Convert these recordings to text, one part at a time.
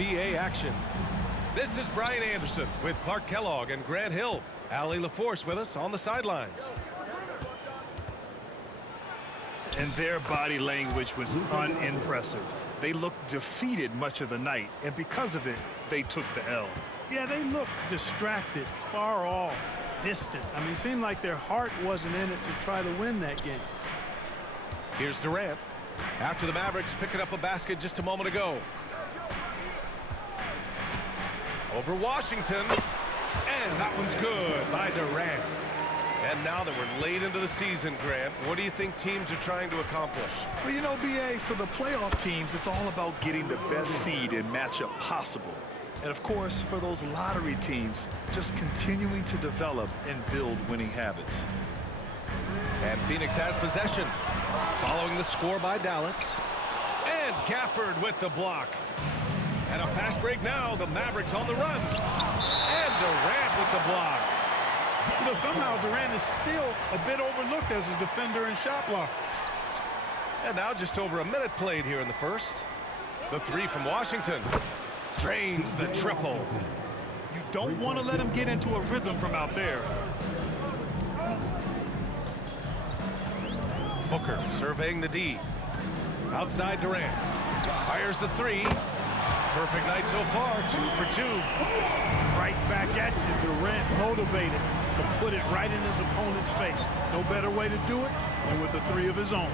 NBA action. This is Brian Anderson with Clark Kellogg and Grant Hill. Allie LaForce with us on the sidelines. And their body language was unimpressive. They looked defeated much of the night, and because of it, they took the L. Yeah, they looked distracted, far off, distant. I mean, it seemed like their heart wasn't in it to try to win that game. Here's Durant. After the Mavericks picking up a basket just a moment ago. Over Washington. And that one's good by Durant. And now that we're late into the season, Grant, what do you think teams are trying to accomplish? Well, you know, B.A., for the playoff teams, it's all about getting the best seed and matchup possible. And, of course, for those lottery teams, just continuing to develop and build winning habits. And Phoenix has possession. Following the score by Dallas. And Gafford with the block. And a fast break now. The Mavericks on the run. And Durant with the block. You know, somehow Durant is still a bit overlooked as a defender and shot blocker. And now just over a minute played here in the first. The three from Washington. Drains the triple. You don't want to let him get into a rhythm from out there. Booker surveying the D. Outside Durant. Fires the three. Perfect night so far. 2 for 2. Right back at you. Durant motivated to put it right in his opponent's face. No better way to do it than with a three of his own.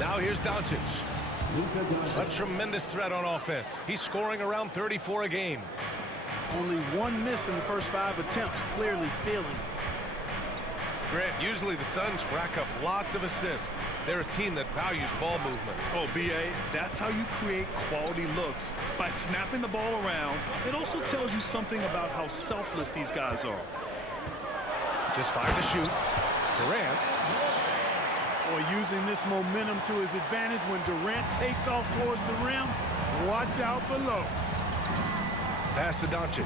Now here's Doncic. A tremendous threat on offense. He's scoring around 34 a game. Only one miss in the first 5 attempts. Clearly feeling it. Grant, usually the Suns rack up lots of assists. They're a team that values ball movement. Oh, B.A., that's how you create quality looks. By snapping the ball around, it also tells you something about how selfless these guys are. Just 5 to shoot. Durant. Boy, using this momentum to his advantage when Durant takes off towards the rim. Watch out below. Pass to Doncic.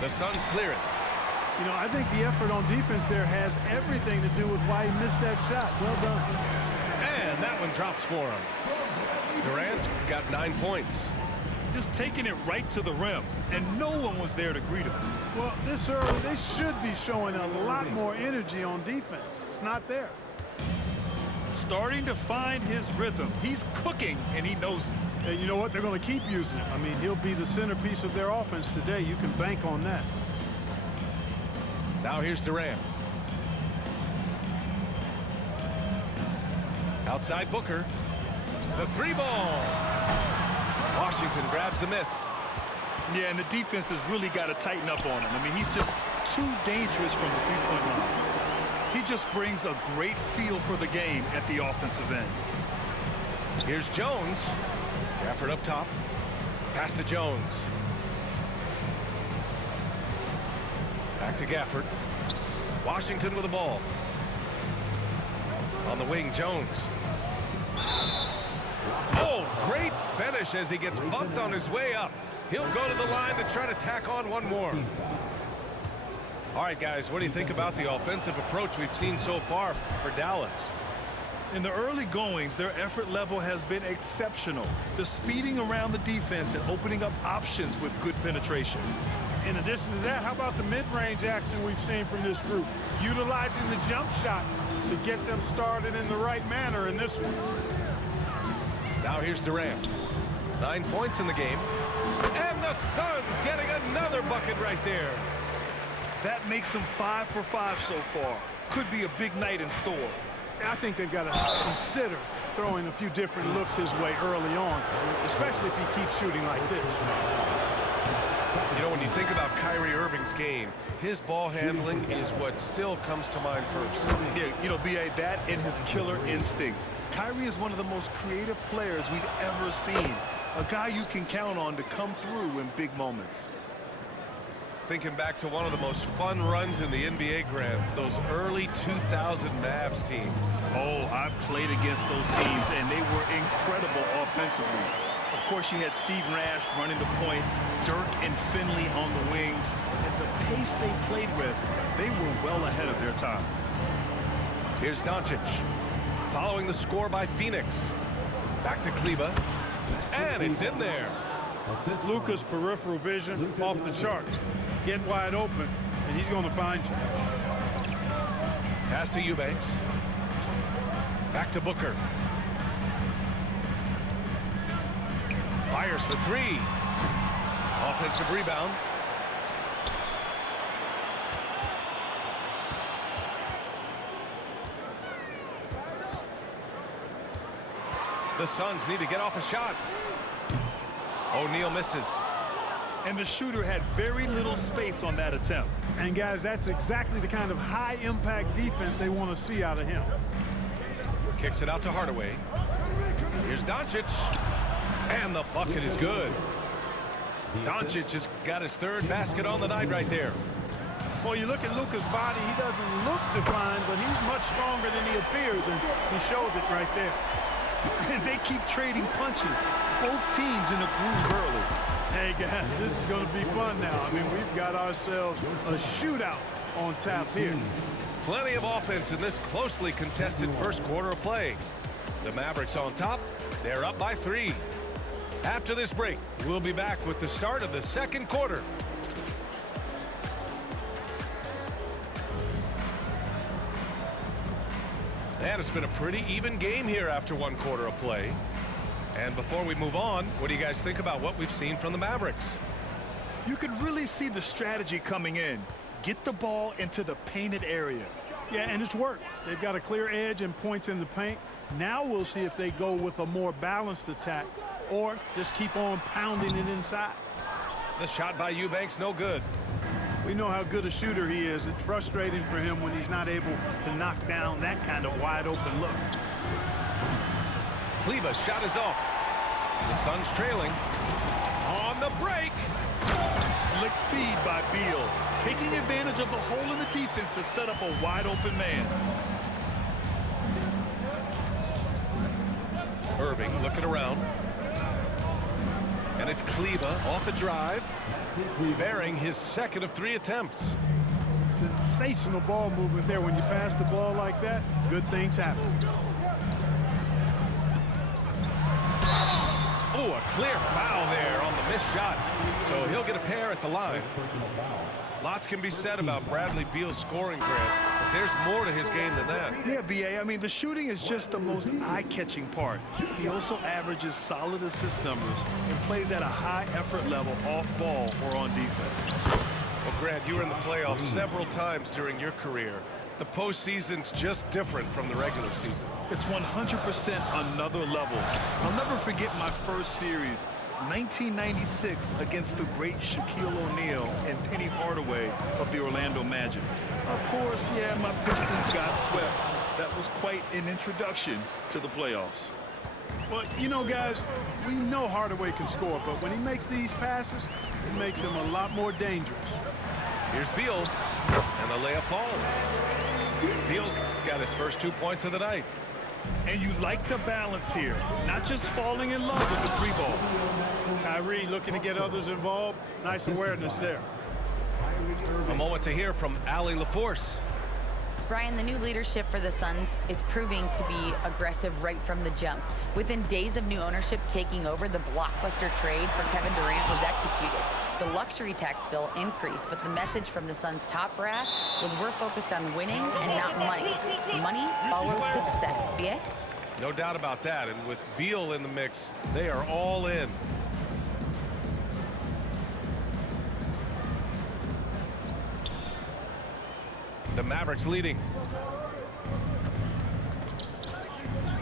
The Suns clear it. You know, I think the effort on defense there has everything to do with why he missed that shot. Well done. And that one drops for him. Durant's got 9 points. Just taking it right to the rim, and no one was there to greet him. Well, this early, they should be showing a lot more energy on defense. It's not there. Starting to find his rhythm. He's cooking, and he knows it. And you know what? They're going to keep using him. I mean, he'll be the centerpiece of their offense today. You can bank on that. Now here's Durant. Outside Booker. The 3-ball. Washington grabs the miss. Yeah, and the defense has really got to tighten up on him. I mean, he's just too dangerous from the three-point line. He just brings a great feel for the game at the offensive end. Here's Jones. Gafford up top. Pass to Jones. Back to Gafford. Washington with the ball. On the wing, Jones. Oh, great finish as he gets bumped on his way up. He'll go to the line to try to tack on one more. All right, guys, what do you think about the offensive approach we've seen so far for Dallas? In the early goings, their effort level has been exceptional. The speeding around the defense and opening up options with good penetration. In addition to that, how about the mid-range action we've seen from this group? Utilizing the jump shot to get them started in the right manner in this one. Now here's Durant. 9 points in the game. And the Suns getting another bucket right there. That makes them 5 for 5 so far. Could be a big night in store. I think they've got to consider throwing a few different looks his way early on, especially if he keeps shooting like this. You know, when you think about Kyrie Irving's game, his ball handling is what still comes to mind first. Yeah, you know, B.A., that and his killer instinct. Kyrie is one of the most creative players we've ever seen. A guy you can count on to come through in big moments. Thinking back to one of the most fun runs in the NBA, Grant, those early 2000 Mavs teams. Oh, I played against those teams, and they were incredible offensively. Of course, you had Steve Nash running the point, Dirk and Finley on the wings, and the pace they played with, they were well ahead of their time. Here's Doncic, following the score by Phoenix. Back to Kleber. And it's in there. Luka's peripheral vision off the charts. Get wide open, and he's going to find you. Pass to Eubanks. Back to Booker. Fires for three. Offensive rebound. The Suns need to get off a shot. O'Neal misses. And the shooter had very little space on that attempt. And guys, that's exactly the kind of high-impact defense they want to see out of him. Kicks it out to Hardaway. Here's Doncic. And the bucket is good. Doncic has got his third basket on the night right there. Well, you look at Luka's body, he doesn't look defined, but he's much stronger than he appears, and he showed it right there. And they keep trading punches. Both teams in the groove early. Hey, guys, this is going to be fun now. I mean, we've got ourselves a shootout on tap here. Plenty of offense in this closely contested first quarter of play. The Mavericks on top. They're up by 3. After this break, we'll be back with the start of the second quarter. And it's been a pretty even game here after one quarter of play. And before we move on, what do you guys think about what we've seen from the Mavericks? You could really see the strategy coming in. Get the ball into the painted area. Yeah, and it's worked. They've got a clear edge and points in the paint. Now we'll see if they go with a more balanced attack or just keep on pounding it inside. The shot by Eubanks, no good. We know how good a shooter he is. It's frustrating for him when he's not able to knock down that kind of wide-open look. Kleber's shot is off. The Suns trailing. On the break. Slick feed by Beal, taking advantage of the hole in the defense to set up a wide-open man. Irving looking around. And it's Kleber off the drive, bearing his second of 3 attempts. Sensational ball movement there. When you pass the ball like that, good things happen. Oh, a clear foul there on the missed shot. So he'll get a pair at the line. Lots can be said about Bradley Beal's scoring, Grant, but there's more to his game than that. Yeah, B.A., I mean, the shooting is just the most eye-catching part. He also averages solid assist numbers and plays at a high effort level off ball or on defense. Well, Grant, you were in the playoffs several times during your career. The postseason's just different from the regular season. It's 100% another level. I'll never forget my first series, 1996, against the great Shaquille O'Neal and Penny Hardaway of the Orlando Magic. Of course, yeah, my Pistons got swept. That was quite an introduction to the playoffs. Well, you know, guys, we know Hardaway can score, but when he makes these passes, it makes him a lot more dangerous. Here's Beal, and the layup falls. Beal's got his first 2 points of the night. And you like the balance here, not just falling in love with the 3-ball. Kyrie looking to get others involved. Nice awareness there. A moment to hear from Allie LaForce. Brian, the new leadership for the Suns is proving to be aggressive right from the jump. Within days of new ownership taking over, the blockbuster trade for Kevin Durant was executed. The luxury tax bill increased, but the message from the Suns' top brass was we're focused on winning and not money. Money follows success. BA? No doubt about that, and with Beal in the mix, they are all in. The Mavericks leading.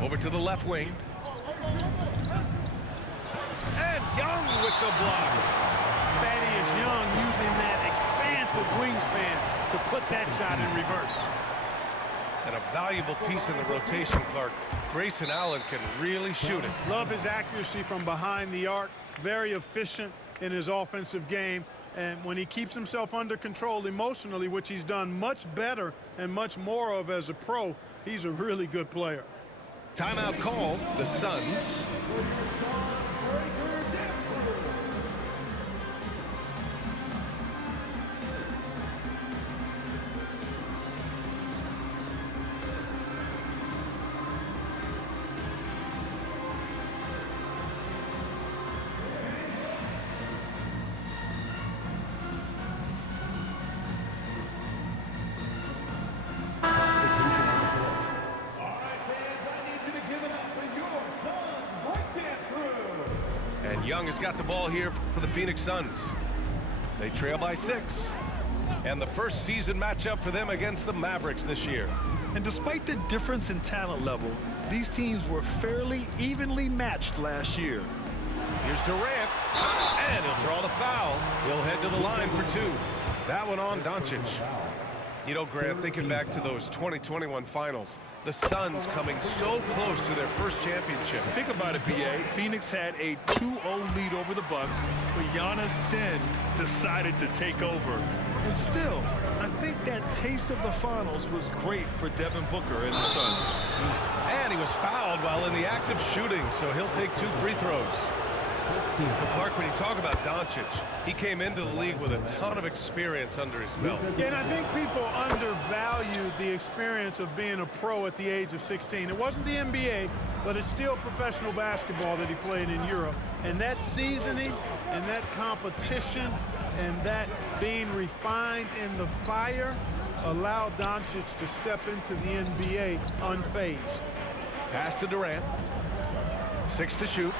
Over to the left wing. And Young with the block. Thaddeus Young using that expansive wingspan to put that shot in reverse. And a valuable piece in the rotation, Clark. Grayson Allen can really shoot it. Love his accuracy from behind the arc. Very efficient in his offensive game. And when he keeps himself under control emotionally, which he's done much better and much more of as a pro, he's a really good player. Timeout call, the Suns. And Young has got the ball here for the Phoenix Suns. They trail by 6. And the first season matchup for them against the Mavericks this year. And despite the difference in talent level, these teams were fairly evenly matched last year. Here's Durant, and he'll draw the foul. He'll head to the line for 2. That one on Doncic. You know, Grant, thinking back to those 2021 finals, the Suns coming so close to their first championship. Think about it, B.A. Phoenix had a 2-0 lead over the Bucks, but Giannis then decided to take over. And still, I think that taste of the finals was great for Devin Booker and the Suns. And he was fouled while in the act of shooting, so he'll take 2 free throws. But Clark, when you talk about Doncic, he came into the league with a ton of experience under his belt. Yeah, and I think people undervalue the experience of being a pro at the age of 16. It wasn't the NBA, but it's still professional basketball that he played in Europe. And that seasoning and that competition and that being refined in the fire allowed Doncic to step into the NBA unfazed. Pass to Durant. 6 to shoot.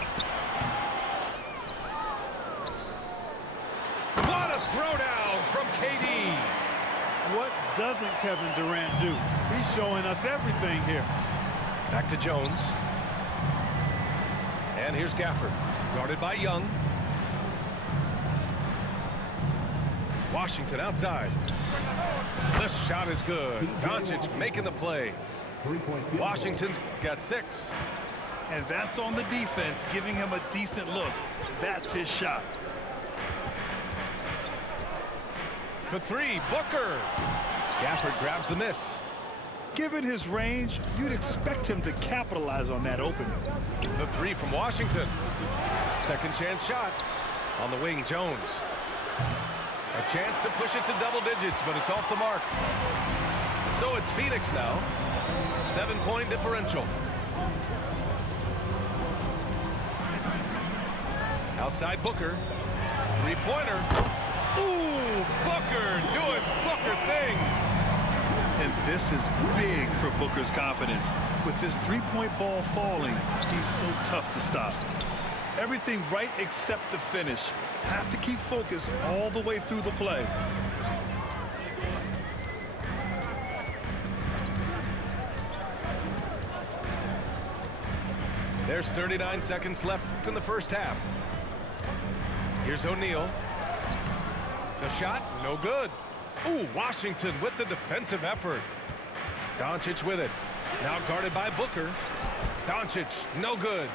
What a throwdown from KD. What doesn't Kevin Durant do? He's showing us everything here. Back to Jones. And here's Gafford, guarded by Young. Washington outside. The shot is good. Doncic making the play. Washington's got 6. And that's on the defense, giving him a decent look. That's his shot. For 3, Booker. Gafford grabs the miss. Given his range, you'd expect him to capitalize on that opening. The 3 from Washington. Second chance shot. On the wing, Jones. A chance to push it to double digits, but it's off the mark. So it's Phoenix now. 7-point differential. Outside Booker. 3-pointer. Ooh, Booker doing Booker things. And this is big for Booker's confidence. With this 3-point ball falling, he's so tough to stop. Everything right except the finish. Have to keep focused all the way through the play. There's 39 seconds left in the first half. Here's O'Neal. The shot, no good. Ooh, Washington with the defensive effort. Doncic with it. Now guarded by Booker. Doncic, no good.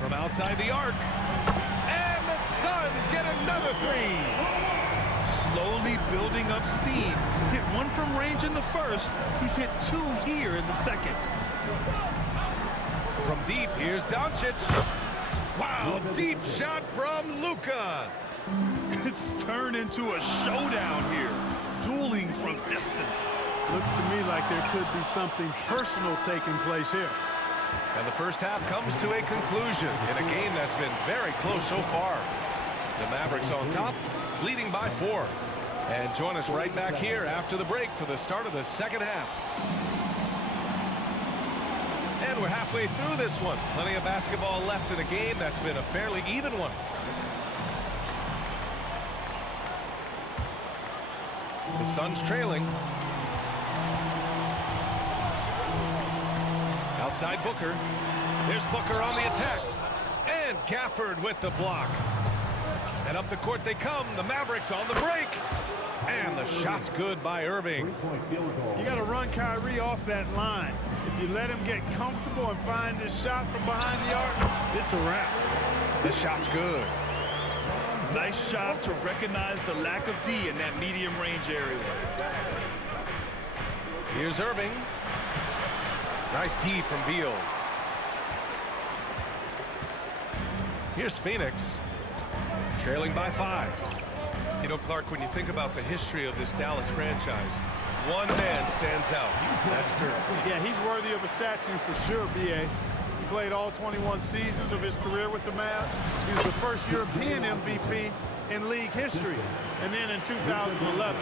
From outside the arc. And the Suns get another 3. Slowly building up steam. Hit 1 from range in the first. He's hit 2 here in the second. From deep, here's Doncic. Wow, deep shot from Luka. It's turned into a showdown here. Dueling from distance. Looks to me like there could be something personal taking place here. And the first half comes to a conclusion in a game that's been very close so far. The Mavericks on top, leading by 4. And join us right back here after the break for the start of the second half. And we're halfway through this one. Plenty of basketball left in a game that's been a fairly even one. The Suns trailing. Outside Booker. There's Booker on the attack. And Gafford with the block. And up the court they come. The Mavericks on the break. And the shot's good by Irving. You got to run Kyrie off that line. If you let him get comfortable and find this shot from behind the arc, it's a wrap. The shot's good. Nice job to recognize the lack of D in that medium range area. Here's Irving. Nice D from Beal. Here's Phoenix. Trailing by 5. You know, Clark, when you think about the history of this Dallas franchise, one man stands out. That's Dirk. Yeah, he's worthy of a statue for sure, B.A. He played all 21 seasons of his career with the Mavs. He was the first European MVP in league history. And then in 2011,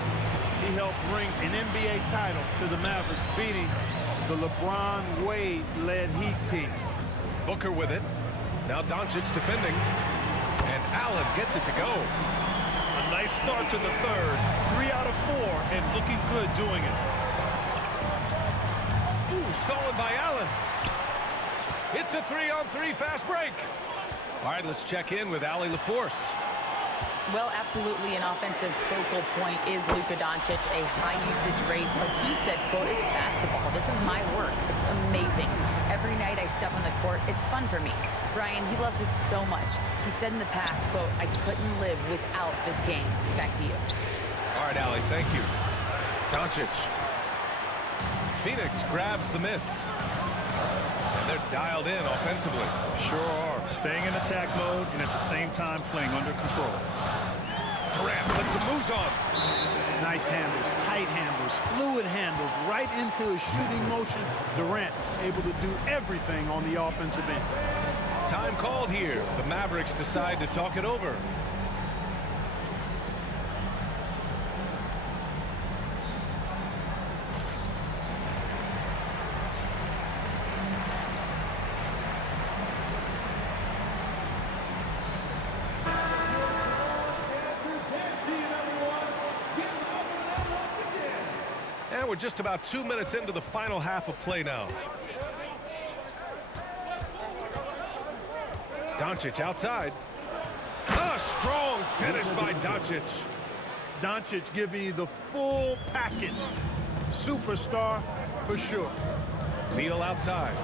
he helped bring an NBA title to the Mavericks, beating the LeBron Wade-led Heat team. Booker with it. Now Doncic defending. And Allen gets it to go. A nice start to the third. 3 out of 4 and looking good doing it. Ooh, stolen by Allen. It's a 3-on-3 fast break. All right, let's check in with Allie LaForce. Well, absolutely an offensive focal point is Luka Doncic, a high usage rate, but he said, quote, it's basketball. This is my work. It's amazing. Every night I step on the court, it's fun for me. Brian, he loves it so much. He said in the past, quote, I couldn't live without this game. Back to you. All right, Allie, thank you. Doncic. Phoenix grabs the miss. And they're dialed in offensively. Sure are. Staying in attack mode and at the same time playing under control. Durant puts some moves on. Nice handles, tight handles, fluid handles, right into his shooting motion. Durant able to do everything on the offensive end. Time called here. The Mavericks decide to talk it over. And we're just about 2 minutes into the final half of play now. Doncic outside. A strong finish by Doncic. Doncic giving you the full package. Superstar for sure. Neal outside.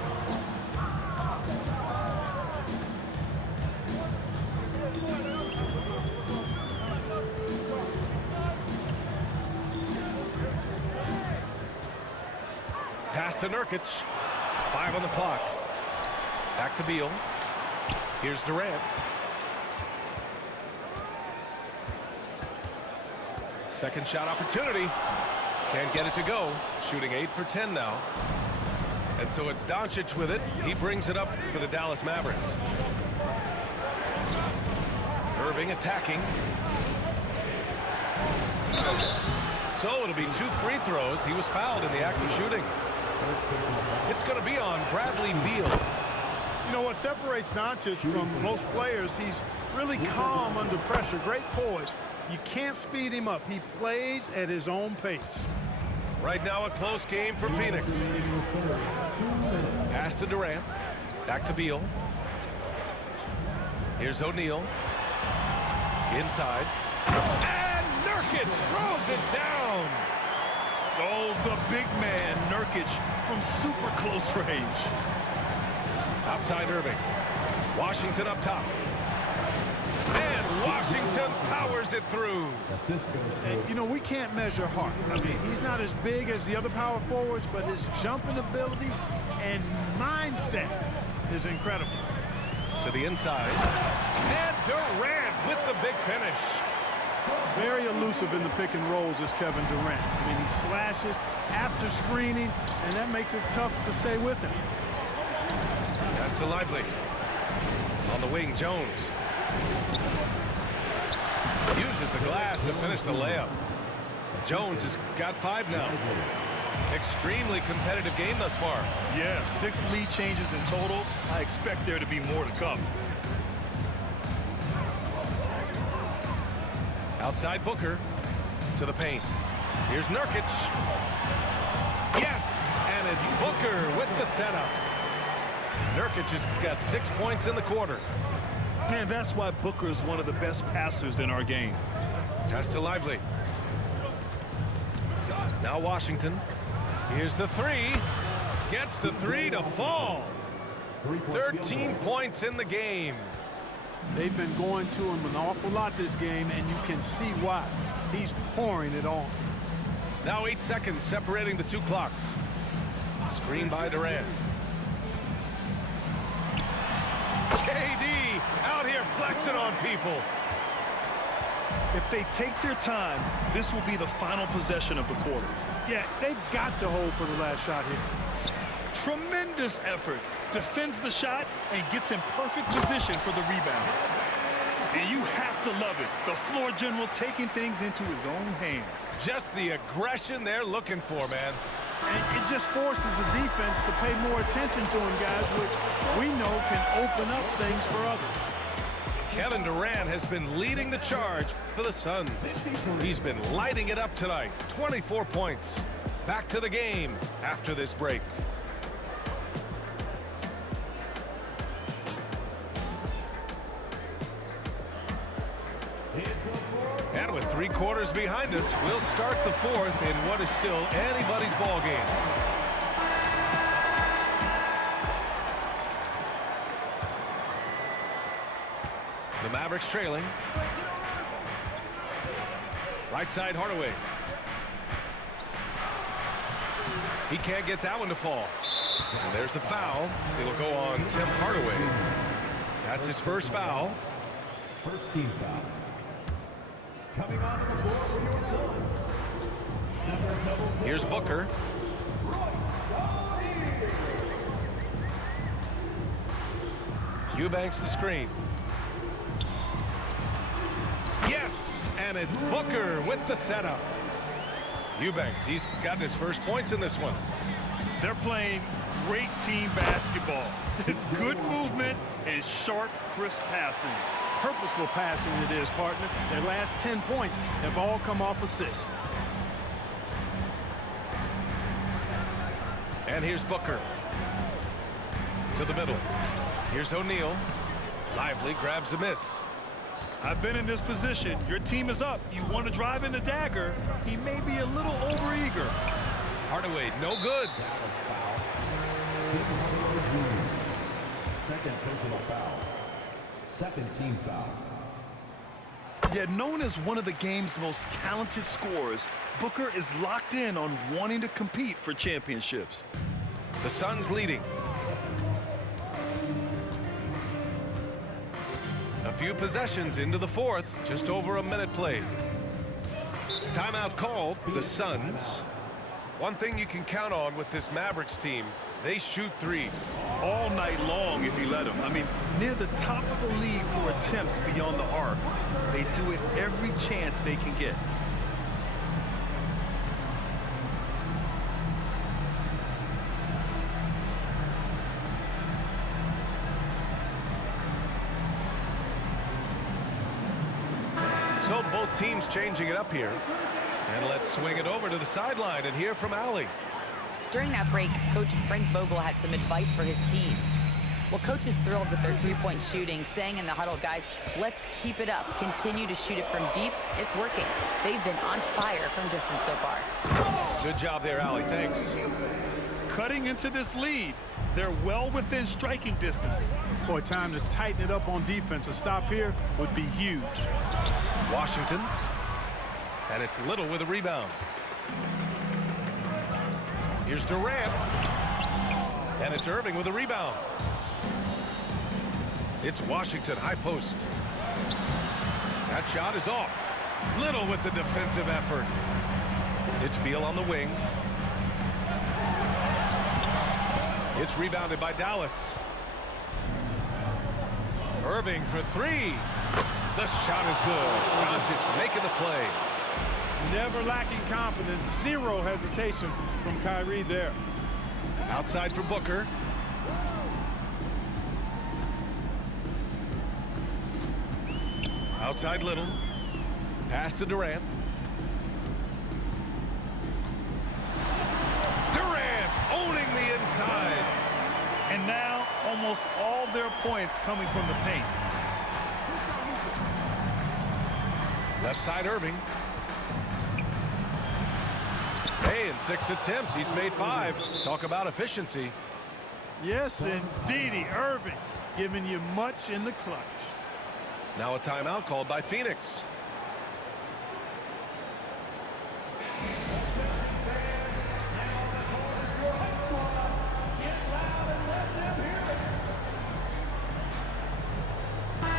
Pass to Nurkic. 5 on the clock. Back to Beal. Here's Durant. Second shot opportunity. Can't get it to go. Shooting 8 for 10 now. And so it's Doncic with it. He brings it up for the Dallas Mavericks. Irving attacking. So it'll be 2 free throws. He was fouled in the act of shooting. It's going to be on Bradley Beal. You know what separates Doncic from most players, he's really calm under pressure, great poise. You can't speed him up. He plays at his own pace. Right now a close game for Phoenix. Pass to Durant. Back to Beal. Here's O'Neal. Inside. And Nurkic throws it down. Oh, the big man, Nurkic, from super close range. Outside Irving. Washington up top. And Washington powers it through. And, you know, we can't measure heart. I mean, he's not as big as the other power forwards, but his jumping ability and mindset is incredible. To the inside. And Durant with the big finish. Very elusive in the pick and rolls is Kevin Durant. I mean, he slashes after screening, and that makes it tough to stay with him. Pass to Lively. On the wing, Jones. Uses the glass to finish the layup. Jones has got 5 now. Extremely competitive game thus far. Yeah, 6 lead changes in total. I expect there to be more to come. Outside Booker to the paint. Here's Nurkic. Yes, and it's Booker with the setup. Nurkic has got 6 points in the quarter. Man, that's why Booker is one of the best passers in our game. Pass to Lively. Now Washington. Here's the 3. Gets the 3 to fall. 13 points in the game. They've been going to him an awful lot this game, and you can see why. He's pouring it on. Now 8 seconds separating the 2 clocks. Screen by Durant. KD out here flexing on people. If they take their time, this will be the final possession of the quarter. Yeah, they've got to hold for the last shot here. Tremendous effort. Defends the shot and gets in perfect position for the rebound. And you have to love it. The floor general taking things into his own hands. Just the aggression they're looking for, man. And it just forces the defense to pay more attention to him, guys, which we know can open up things for others. Kevin Durant has been leading the charge for the Suns. He's been lighting it up tonight. 24 points. Back to the game after this break. And with 3 quarters behind us, we'll start the fourth in what is still anybody's ball game. The Mavericks trailing. Right side, Hardaway. He can't get that one to fall. And there's the foul. It'll go on Tim Hardaway. That's his first foul. First team foul. Coming on the floor for your Suns. Here's Booker. Eubanks the screen. Yes, and it's Booker with the setup. Eubanks, he's gotten his first points in this one. They're playing great team basketball. It's good movement and sharp, crisp passing. Purposeful passing it is, partner. Their last 10 points have all come off assists. And here's Booker. To the middle. Here's O'Neal. Lively grabs a miss. I've been in this position. Your team is up. You want to drive in the dagger. He may be a little overeager. Hardaway, no good. Second personal foul. Second team foul. Yet known as one of the game's most talented scorers, Booker is locked in on wanting to compete for championships. The Suns leading. A few possessions into the fourth, just over a minute played. Timeout called, the Suns. One thing you can count on with this Mavericks team, they shoot threes. All night long if you let them. I mean, near the top of the league for attempts beyond the arc. They do it every chance they can get. So both teams changing it up here. And let's swing it over to the sideline and hear from Allie. During that break, Coach Frank Vogel had some advice for his team. Well, Coach is thrilled with their three-point shooting, saying in the huddle, guys, let's keep it up. Continue to shoot it from deep. It's working. They've been on fire from distance so far. Good job there, Allie. Thanks. Cutting into this lead, they're well within striking distance. Boy, time to tighten it up on defense. A stop here would be huge. Washington. And it's Little with a rebound. Here's Durant. And it's Irving with a rebound. It's Washington, high post. That shot is off. Little with the defensive effort. It's Beal on the wing. It's rebounded by Dallas. Irving for three. The shot is good. Doncic making the play. Never lacking confidence. Zero hesitation from Kyrie there. Outside for Booker. Outside Little. Pass to Durant. Durant owning the inside. And now almost all their points coming from the paint. Left side Irving. Hey, in 6 attempts, he's made 5. Talk about efficiency. Yes, indeedy. Irving giving you much in the clutch. Now a timeout called by Phoenix.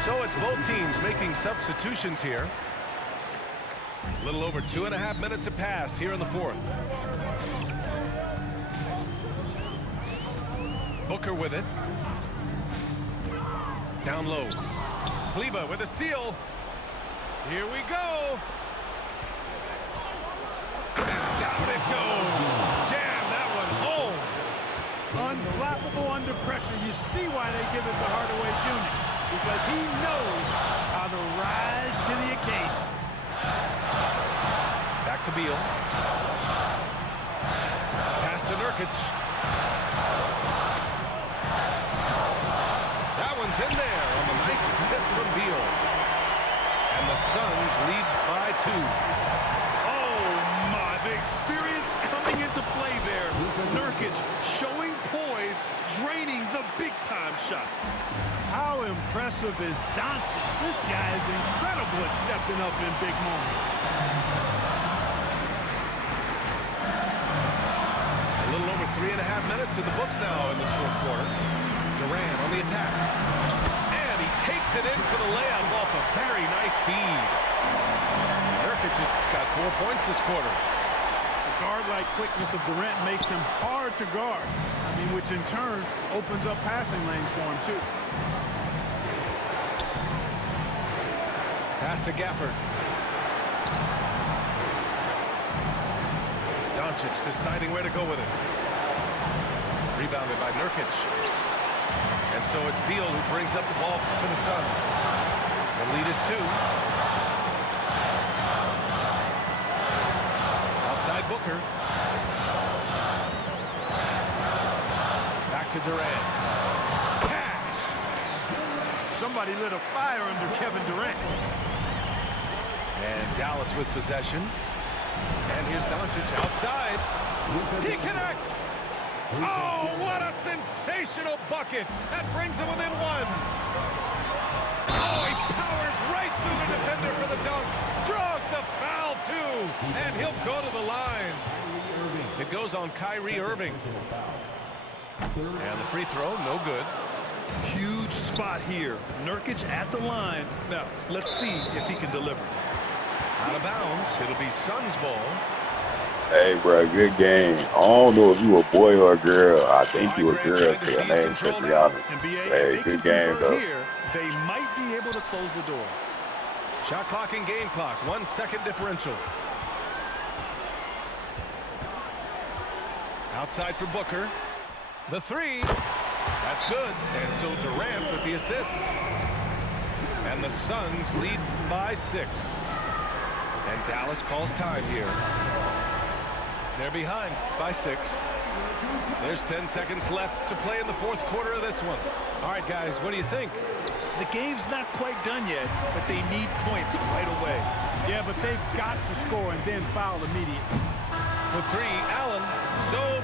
So it's both teams making substitutions here. A little over 2.5 minutes have passed here in the fourth. Booker with it. Down low. Kleber with a steal. Here we go. And down it goes. Jam flappable under pressure. You see why they give it to Hardaway Jr. because he knows how to rise to the occasion. Back to Beal. Pass to Nurkic. That one's in there on the nice assist from Beal. And the Suns lead by 2. Oh, my. The experience coming into play there. Nurkic showing poise, draining the big-time shot. How impressive is Doncic? This guy is incredible at stepping up in big moments. A little over 3.5 minutes in the books now in this fourth quarter. Durant on the attack. And he takes it in for the layup off a very nice feed. Nurkic has got 4 points this quarter. The guard-like quickness of Durant makes him hard to guard. I mean, which in turn opens up passing lanes for him, too. Pass to Gafford. Doncic deciding where to go with it. Rebounded by Nurkic. And so it's Beal who brings up the ball for the Suns. The lead is 2. Outside Booker. Back to Durant. Cash! Somebody lit a fire under Kevin Durant. And Dallas with possession. And here's Doncic outside. He connects! Oh, what a sensational bucket! That brings him within 1. Oh, he powers right through the defender for the dunk. Draws the foul, too. And he'll go to the line. It goes on Kyrie Irving. And the free throw, no good. Huge spot here. Nurkic at the line. Now, let's see if he can deliver. Out of bounds. It'll be Suns ball. Hey, bro, good game. I don't know if you a boy or a girl. I think you a girl because your name's Cipriano. Hey, good game, though. Here, they might be able to close the door. Shot clock and game clock. 1 second differential. Outside for Booker. The 3. That's good. And so Durant with the assist. And the Suns lead by 6. And Dallas calls time here. They're behind by 6. There's 10 seconds left to play in the fourth quarter of this one. All right, guys, what do you think? The game's not quite done yet, but they need points right away. Yeah, but they've got to score and then foul immediately. For 3, Allen. So